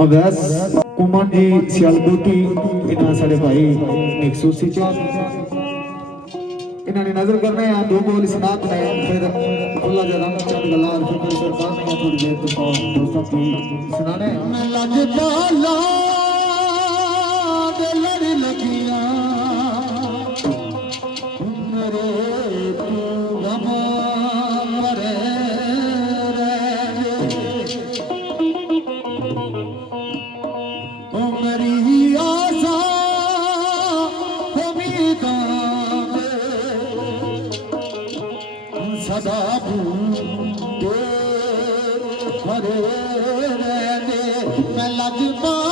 अवैस कुमन जी सियालकोटी इन्होंने साढ़े भाई निकसूसी इन्होंने नजर करने हैं दो बोल स्नात ने फिर खुला जा रंग चंद गलार फिर मेरे सर पास नहीं थोड़ी देर तो दोस्तों की सुनाने मैं लजपाला दे लड़ लगिया मेरे तू गमा मरे ओ मेरी आशा सदा भूते हरे रहने मैं लजपा